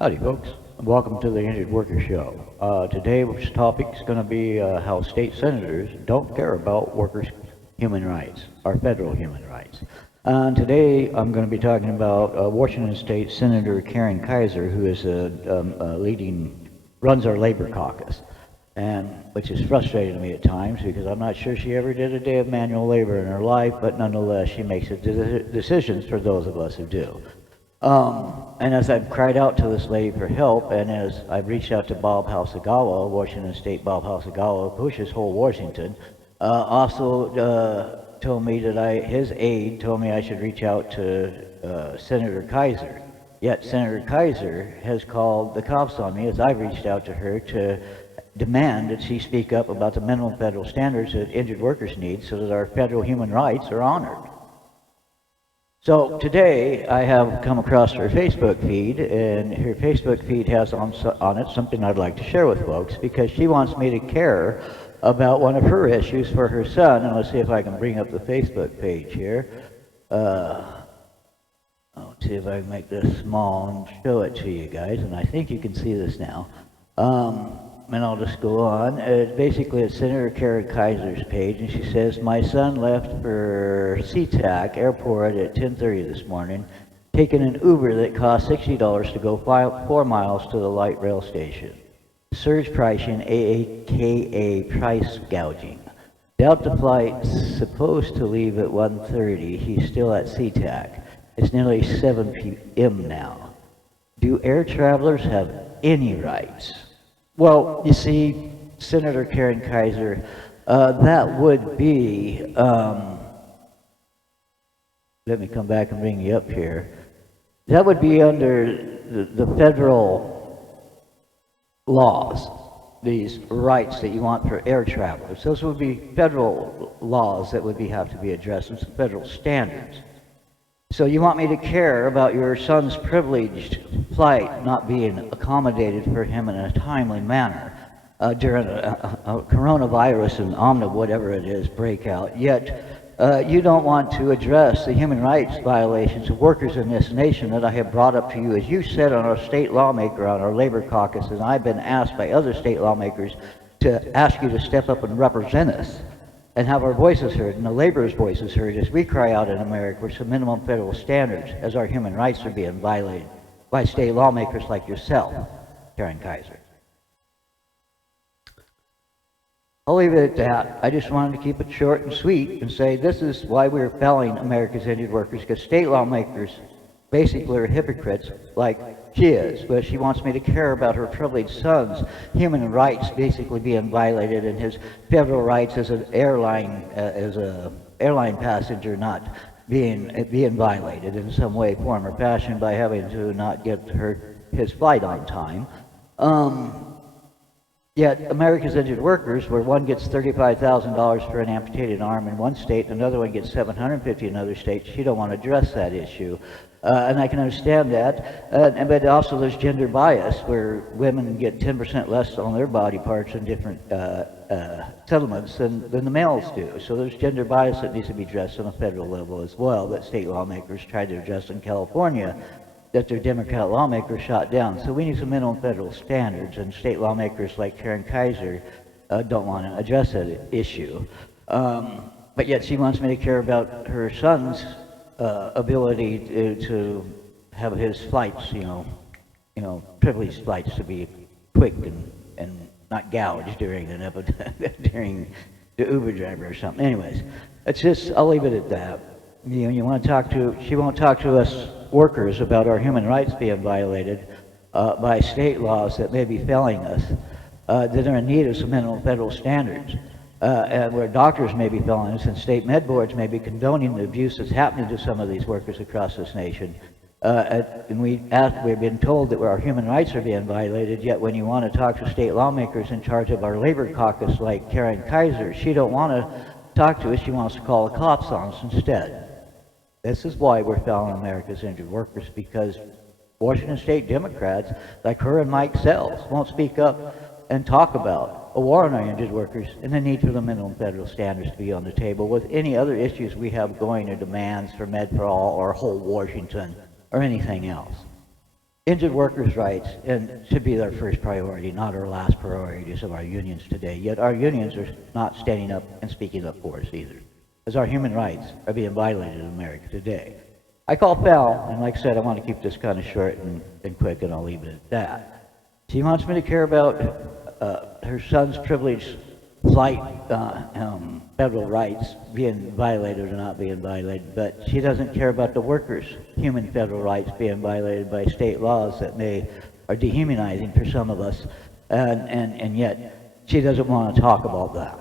Howdy, folks. Welcome to the Injured Worker Show. Today's topic is going to be how state senators don't care about workers' human rights, our federal human rights. Today, I'm going to be talking about Washington State Senator Karen Keiser, who is runs our labor caucus, and which is frustrating to me at times because I'm not sure she ever did a day of manual labor in her life, but nonetheless, she makes decisions for those of us who do. And as I've cried out to this lady for help, and as I've reached out to Bob Hasegawa, Washington State Bob Hasegawa, who pushes whole Washington, also told me that his aide told me I should reach out to Senator Keiser. Yet Senator Keiser has called the cops on me as I've reached out to her to demand that she speak up about the minimum federal standards that injured workers need so that our federal human rights are honored. So today I have come across her Facebook feed, and her Facebook feed has on it something I'd like to share with folks because she wants me to care about one of her issues for her son. And let's see if I can bring up the Facebook page here. I'll see if I can make this small and show it to you guys, and I think you can see this now. And I'll just go on. Basically, it's Senator Karen Keiser's page, and she says, "My son left for SeaTac Airport at 10:30 this morning, taking an Uber that cost $60 to go 4 miles to the light rail station. Surge pricing, aka price gouging. Doubt the flight's supposed to leave at 1:30. He's still at SeaTac. It's nearly 7 p.m. now. Do air travelers have any rights?" Well, you see, Senator Karen Keiser, that would be, let me come back and bring you up here. That would be under the federal laws, these rights that you want for air travelers. Those would be federal laws that would have to be addressed, and some federal standards. So you want me to care about your son's privileged flight not being accommodated for him in a timely manner during a coronavirus and whatever it is, breakout, yet you don't want to address the human rights violations of workers in this nation that I have brought up to you, as you said, on our state lawmaker, on our labor caucus, and I've been asked by other state lawmakers to ask you to step up and represent us and have our voices heard, and the laborers' voices heard, as we cry out in America for some minimum federal standards as our human rights are being violated by state lawmakers like yourself, Karen Keiser. I'll leave it at that. I just wanted to keep it short and sweet and say this is why we're felling America's injured workers, because state lawmakers basically are hypocrites like she is, but she wants me to care about her privileged son's human rights basically being violated and his federal rights as an airline passenger not being violated in some way, form, or fashion by having to not get his flight on time. Yet America's injured workers, where one gets $35,000 for an amputated arm in one state, and another one gets $750 in another state, she don't want to address that issue. And I can understand that, but also there's gender bias, where women get 10% less on their body parts in different settlements than the males do. So there's gender bias that needs to be addressed on a federal level as well, that state lawmakers tried to address in California, that their Democrat lawmakers shot down. So we need some minimum federal standards, and state lawmakers like Karen Keiser don't want to address that issue. But yet she wants me to care about her son's ability to have his flights, privileged flights to be quick and not gouged during during the Uber driver or something. Anyways, it's just, I'll leave it at that. You want to she won't talk to us workers about our human rights being violated by state laws that may be failing us, that are in need of some minimum federal standards. And where doctors may be failing us and state med boards may be condoning the abuse that's happening to some of these workers across this nation. And we've been told that our human rights are being violated, yet when you want to talk to state lawmakers in charge of our labor caucus like Karen Keiser, she don't want to talk to us, she wants to call the cops on us instead. This is why we're failing America's injured workers, because Washington State Democrats, like her and Mike Sells, won't speak up and talk about a war on our injured workers and the need for the minimum federal standards to be on the table with any other issues we have going, or demands for Med for All or whole Washington or anything else. injured workers' rights and should be our first priority, not our last priorities of our unions today. Yet our unions are not standing up and speaking up for us either, as our human rights are being violated in America today. I call Val, and like I said, I want to keep this kind of short and quick, and I'll leave it at that. She wants me to care about her son's privileged flight federal rights being violated or not being violated, but she doesn't care about the workers' human federal rights being violated by state laws that are dehumanizing for some of us, and yet she doesn't want to talk about that.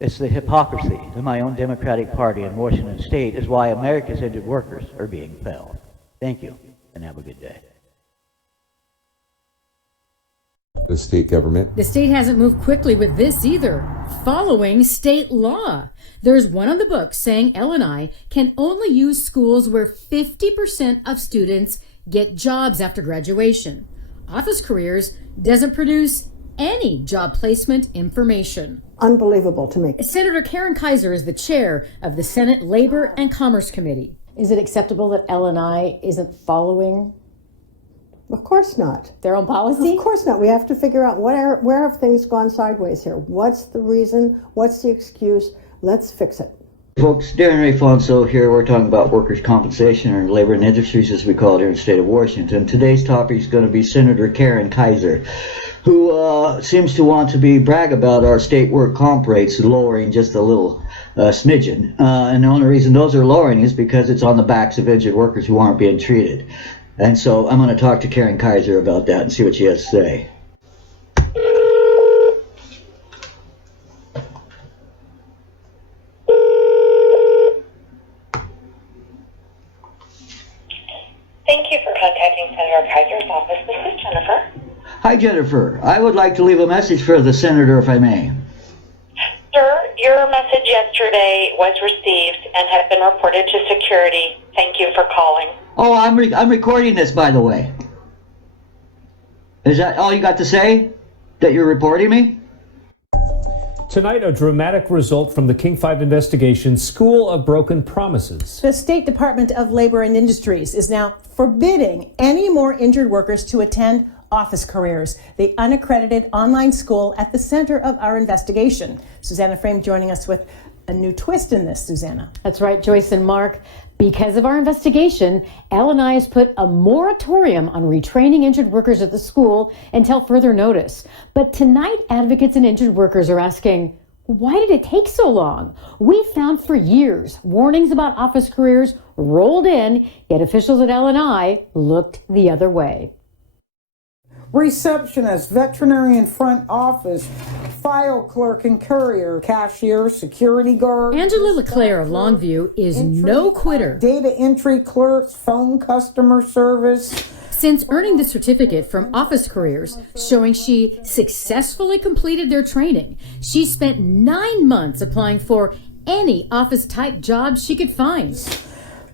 It's the hypocrisy of my own Democratic Party in Washington State is why America's injured workers are being failed. Thank you, and have a good day. The state government. The state hasn't moved quickly with this either, following state law. There's one on the books saying L&I can only use schools where 50% of students get jobs after graduation. Office Careers doesn't produce any job placement information. Unbelievable to me. Senator Karen Keiser is the chair of the Senate Labor and Commerce Committee. Is it acceptable that L&I isn't following Of course not. their own policy? Of course not. We have to figure out where have things gone sideways here. What's the reason? What's the excuse? Let's fix it. Folks, Darren Ray Fonso here. We're talking about workers' compensation, or labor and industries as we call it here in the state of Washington. Today's topic is going to be Senator Karen Keiser, who seems to want to brag about our state work comp rates lowering just a little smidgen. And the only reason those are lowering is because it's on the backs of injured workers who aren't being treated. And so I'm going to talk to Karen Keiser about that and see what she has to say. Thank you for contacting Senator Keiser's office. This is Jennifer. Hi, Jennifer. I would like to leave a message for the senator, if I may. Sir, your message yesterday was received and has been reported to security. Thank you for calling. Oh, I'm recording this, by the way. Is that all you got to say? That you're reporting me? Tonight, a dramatic result from the King 5 investigation, School of Broken Promises. The State Department of Labor and Industries is now forbidding any more injured workers to attend Office Careers, the unaccredited online school at the center of our investigation. Susanna Frame joining us with a new twist in this, Susanna. That's right, Joyce and Mark. Because of our investigation, L&I has put a moratorium on retraining injured workers at the school until further notice. But tonight, advocates and injured workers are asking, why did it take so long? We found for years warnings about Office Careers rolled in, yet officials at L&I looked the other way. Receptionist, veterinarian front office, file clerk and courier, cashier, security guard. Angela LeClaire of Longview is no quitter. Data entry clerks, phone customer service. Since earning the certificate from Office Careers showing she successfully completed their training, she spent 9 months applying for any office-type job she could find.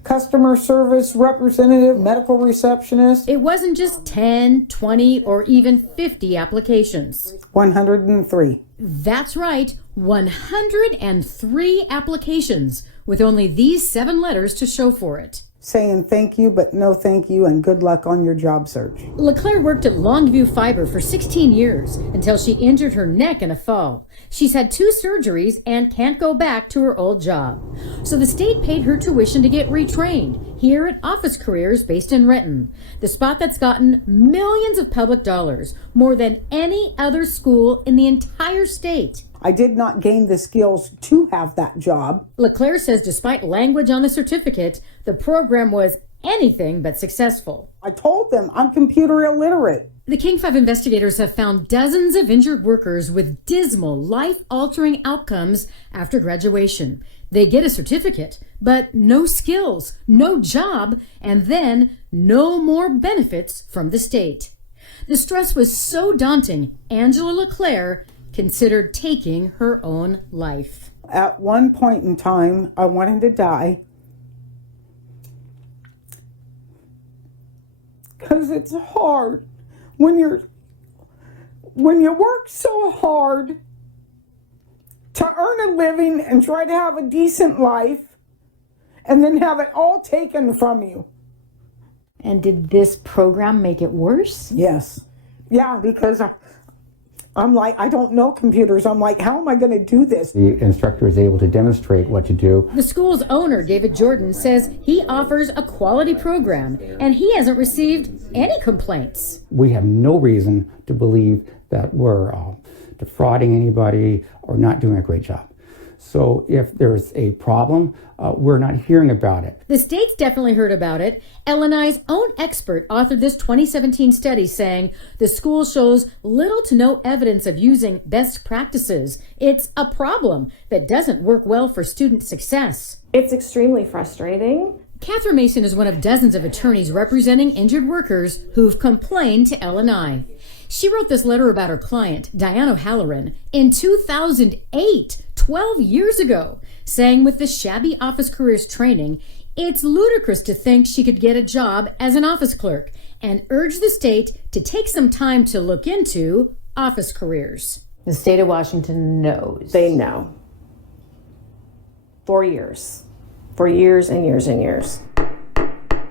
Customer service representative, medical receptionist. It wasn't just 10, 20, or even 50 applications. 103. That's right, 103 applications, with only these 7 letters to show for it. Saying thank you, but no thank you, and good luck on your job search. LeClaire worked at Longview Fiber for 16 years until she injured her neck in a fall. She's had 2 surgeries and can't go back to her old job. So the state paid her tuition to get retrained here at Office Careers based in Renton, the spot that's gotten millions of public dollars, more than any other school in the entire state. I did not gain the skills to have that job. LeClaire says despite language on the certificate, the program was anything but successful. I told them I'm computer illiterate. The King 5 investigators have found dozens of injured workers with dismal, life-altering outcomes after graduation. They get a certificate, but no skills, no job, and then no more benefits from the state. The stress was so daunting, Angela LeClaire considered taking her own life. At one point in time, I wanted to die because it's hard when you work so hard to earn a living and try to have a decent life and then have it all taken from you. And did this program make it worse? Yes. Yeah, because I'm like, I don't know computers. I'm like, how am I going to do this? The instructor is able to demonstrate what to do. The school's owner, David Jordan, says he offers a quality program and he hasn't received any complaints. We have no reason to believe that we're defrauding anybody or not doing a great job. So if there's a problem, we're not hearing about it. The state's definitely heard about it. LNI's own expert authored this 2017 study saying the school shows little to no evidence of using best practices. It's a problem that doesn't work well for student success. It's extremely frustrating. Catherine Mason is one of dozens of attorneys representing injured workers who've complained to LNI. She wrote this letter about her client, Diana O'Halloran, in 2008, 12 years ago, saying with the shabby office careers training, it's ludicrous to think she could get a job as an office clerk, and urged the state to take some time to look into office careers. The state of Washington knows. They know. For years. For years and years and years.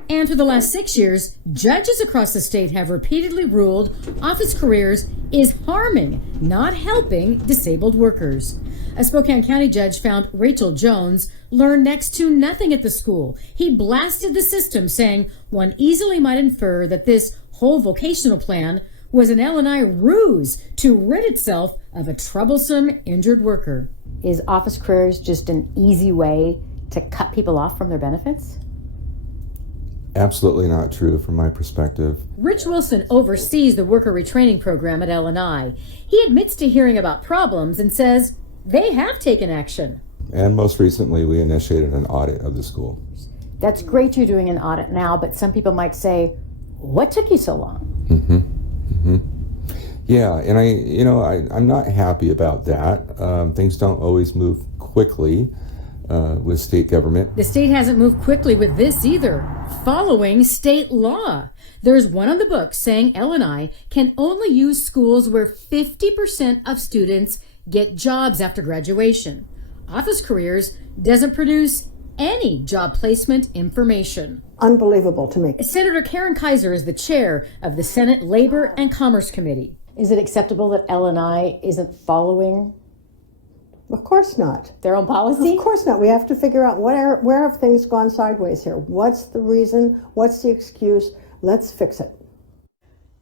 And for the last 6 years, judges across the state have repeatedly ruled office careers is harming, not helping disabled workers. A Spokane County judge found Rachel Jones learned next to nothing at the school. He blasted the system, saying one easily might infer that this whole vocational plan was an LNI ruse to rid itself of a troublesome injured worker. Is office careers just an easy way to cut people off from their benefits? Absolutely not true from my perspective. Rich Wilson oversees the worker retraining program at LNI. He admits to hearing about problems and says they have taken action. And most recently, we initiated an audit of the school. That's great you're doing an audit now, but some people might say, what took you so long? Yeah, and I'm not happy about that. Things don't always move quickly with state government. The state hasn't moved quickly with this either, following state law. There's one on the books saying LNI can only use schools where 50% of students get jobs after graduation. Office Careers doesn't produce any job placement information. Unbelievable to me. Senator Karen Keiser is the chair of the Senate Labor and Commerce Committee. Is it acceptable that LNI isn't following Of course not. their own policy? Of course not. We have to figure out where have things gone sideways here? What's the reason? What's the excuse? Let's fix it.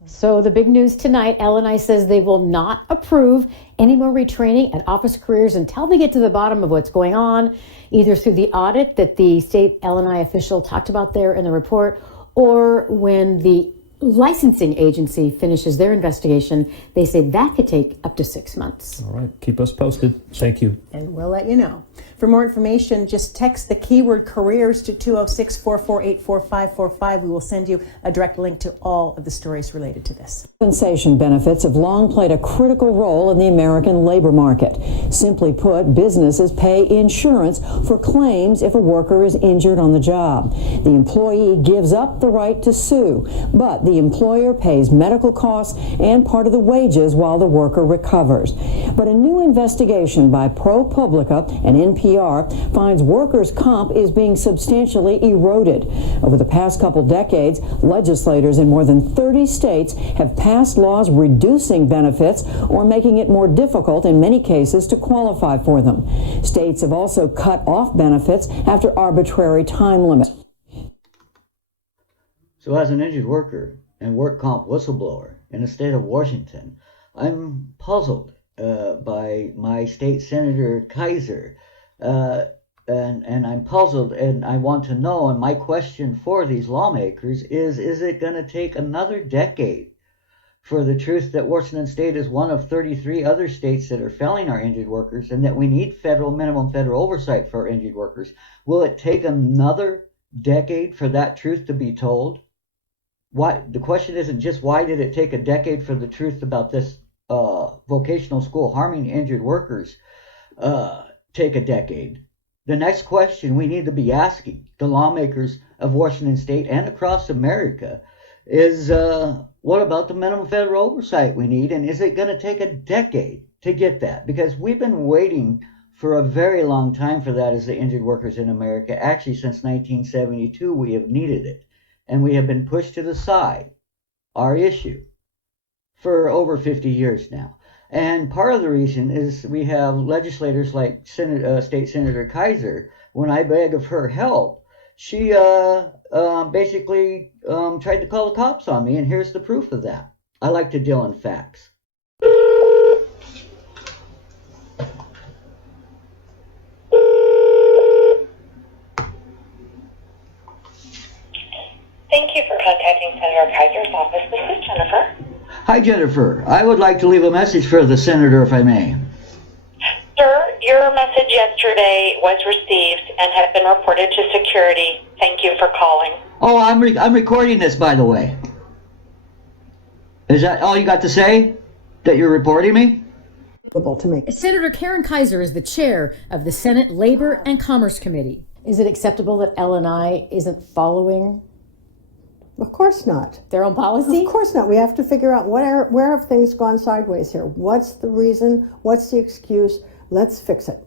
So the big news tonight, LNI says they will not approve any more retraining at Office Careers until they get to the bottom of what's going on, either through the audit that the state LNI official talked about there in the report, or when the licensing agency finishes their investigation. They say that could take up to 6 months. All right, keep us posted. Thank you. And we'll let you know. For more information, just text the keyword careers to 206-448-4545. We will send you a direct link to all of the stories related to this. Compensation benefits have long played a critical role in the American labor market. Simply put, businesses pay insurance for claims if a worker is injured on the job. The employee gives up the right to sue, but the employer pays medical costs and part of the wages while the worker recovers. But a new investigation by ProPublica and NPR finds workers' comp is being substantially eroded. Over the past couple decades, legislators in more than 30 states have passed laws reducing benefits or making it more difficult in many cases to qualify for them. States have also cut off benefits after arbitrary time limits. So as an injured worker and work comp whistleblower in the state of Washington, I'm puzzled by my state senator Keiser, and I'm puzzled, and I want to know, and my question for these lawmakers is it going to take another decade for the truth that Washington state is one of 33 other states that are failing our injured workers, and that we need minimum federal oversight for our injured workers? Will it take another decade for that truth to be told? Why? The question isn't just why did it take a decade for the truth about this vocational school harming injured workers take a decade. The next question we need to be asking the lawmakers of Washington state and across America is what about the minimum federal oversight we need, and is it going to take a decade to get that? Because we've been waiting for a very long time for that as the injured workers in America. Actually, since 1972, we have needed it. and we have been pushed to the side, our issue, for over 50 years now. And part of the reason is we have legislators like State Senator Keiser. When I beg of her help, she basically tried to call the cops on me, and here's the proof of that. I like to deal in facts. Thank you for contacting Senator Keiser's office. This is Jennifer. Hi, Jennifer. I would like to leave a message for the senator, if I may. Sir, your message yesterday was received and has been reported to security. Thank you for calling. Oh, I'm recording this, by the way. Is that all you got to say? That you're reporting me? To make. Senator Karen Keiser is the chair of the Senate Labor and Commerce Committee. Is it acceptable that L&I isn't following Of course not. their own policy? Of course not. We have to figure out where have things gone sideways here. What's the reason? What's the excuse? Let's fix it.